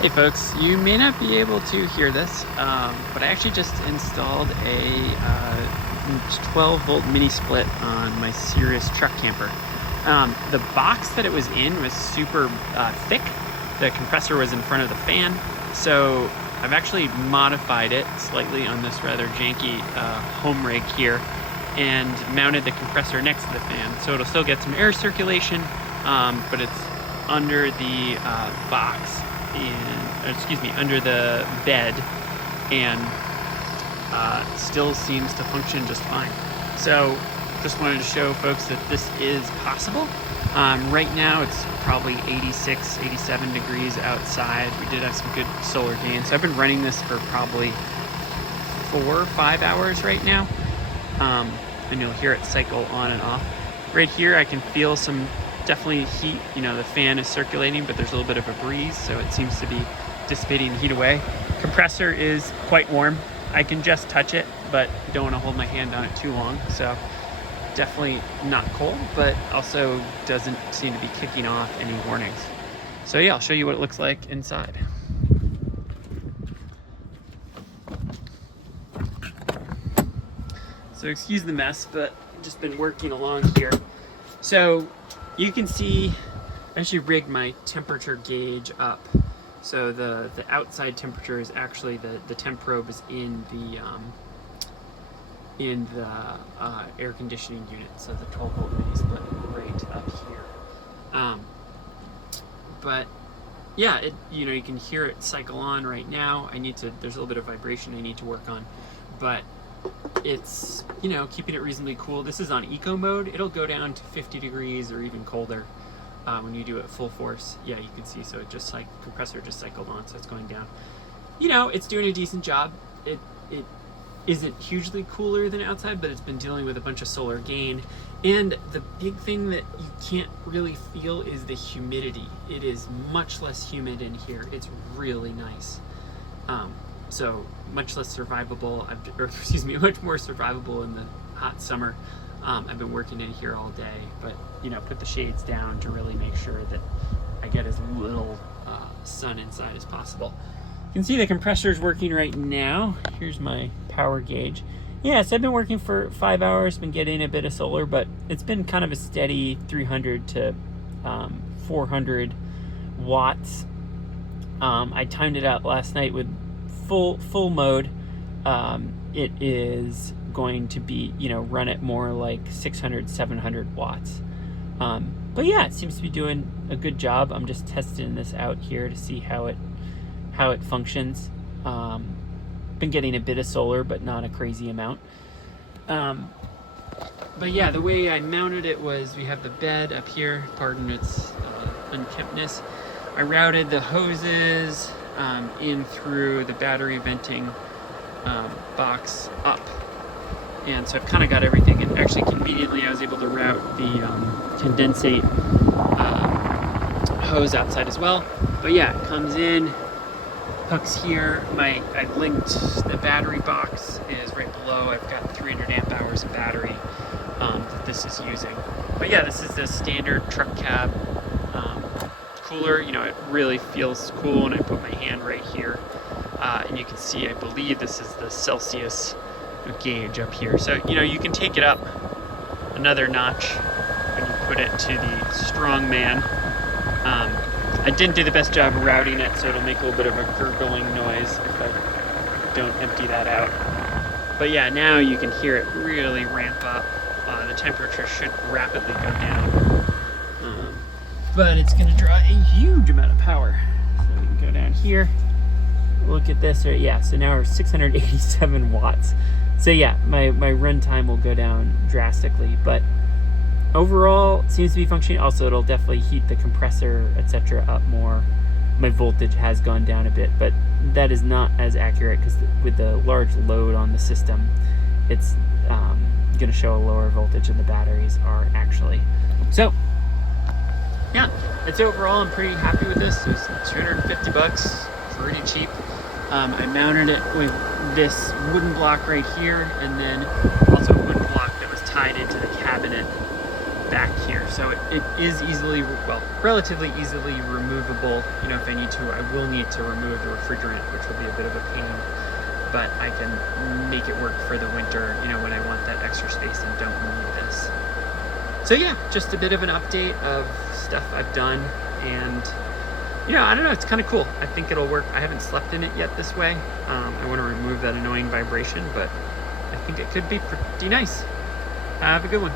Hey folks, you may not be able to hear this, but I actually just installed a 12 volt mini split on my Cirrus truck camper. The box that it was in was super thick. The compressor was in front of the fan, so I've actually modified it slightly on this rather janky home rig here and mounted the compressor next to the fan, so it'll still get some air circulation, but it's under the box. Under the bed, and still seems to function just fine. So just wanted to show folks that this is possible. Right now it's probably 86, 87 degrees outside. We did have some good solar gain. So I've been running this for probably 4 or 5 hours right now. And you'll hear it cycle on and off. Right here I can feel some definitely heat. You know, the fan is circulating, but there's a little bit of a breeze, so it seems to be dissipating the heat away. Compressor is quite warm. I can just touch it, but don't want to hold my hand on it too long. So definitely not cold, but also doesn't seem to be kicking off any warnings. So yeah, I'll show you what it looks like inside. So excuse the mess, but I've just been working along here. So you can see I actually rigged my temperature gauge up. So the outside temperature is actually the temp probe is in the air conditioning unit. So the 12 volt mini split right up here. But yeah, you can hear it cycle on right now. There's a little bit of vibration I need to work on, but it's keeping it reasonably cool. This is on eco mode. It'll go down to 50 degrees or even colder when you do it full force. Yeah, you can see, so it just like compressor just cycled on, so it's going down. It's doing a decent job. It isn't hugely cooler than outside, but it's been dealing with a bunch of solar gain. And the big thing that you can't really feel is the humidity. It is much less humid in here. It's really nice. So much less survivable, much more survivable in the hot summer. I've been working in here all day, but put the shades down to really make sure that I get as little sun inside as possible. You can see the compressor is working right now. Here's my power gauge. Yes, I've been working for 5 hours, been getting a bit of solar, but it's been kind of a steady 300 to 400 watts. I timed it out last night with full mode. It is going to be run at more like 600 700 watts, but yeah, it seems to be doing a good job. I'm just testing this out here to see how it functions. Been getting a bit of solar, but not a crazy amount. But yeah, the way I mounted it was, we have the bed up here, pardon its unkemptness. I routed the hoses in through the battery venting box up, and so I've kind of got everything. And actually, conveniently, I was able to route the condensate hose outside as well. But yeah, it comes in, hooks here. I've linked the battery box is right below. I've got 300 amp hours of battery that this is using. But yeah, this is the standard truck cab cooler. It really feels cool when I put my hand right here, and you can see, I believe this is the Celsius gauge up here. So you can take it up another notch when you put it to the strongman. I didn't do the best job of routing it, so it'll make a little bit of a gurgling noise if I don't empty that out. But yeah, now you can hear it really ramp up. The temperature should rapidly go down. But it's going to draw a huge amount of power. So we can go down here, look at this. Yeah, so now we're 687 watts. So yeah, my run time will go down drastically, but overall it seems to be functioning. Also, it'll definitely heat the compressor, etc. up more. My voltage has gone down a bit, but that is not as accurate because with the large load on the system, it's going to show a lower voltage than the batteries are actually. So yeah, it's overall, I'm pretty happy with this. It was $250, pretty cheap. I mounted it with this wooden block right here, and then also a wooden block that was tied into the cabinet back here. So it is easily, well, relatively easily removable. You know, if I need to, I will need to remove the refrigerant, which will be a bit of a pain, but I can make it work for the winter, you know, when I want that extra space and don't need this. So yeah, just a bit of an update of stuff I've done, and you know, I don't know, it's kind of cool. I think it'll work. I haven't slept in it yet this way. I want to remove that annoying vibration, but I think it could be pretty nice. Have a good one.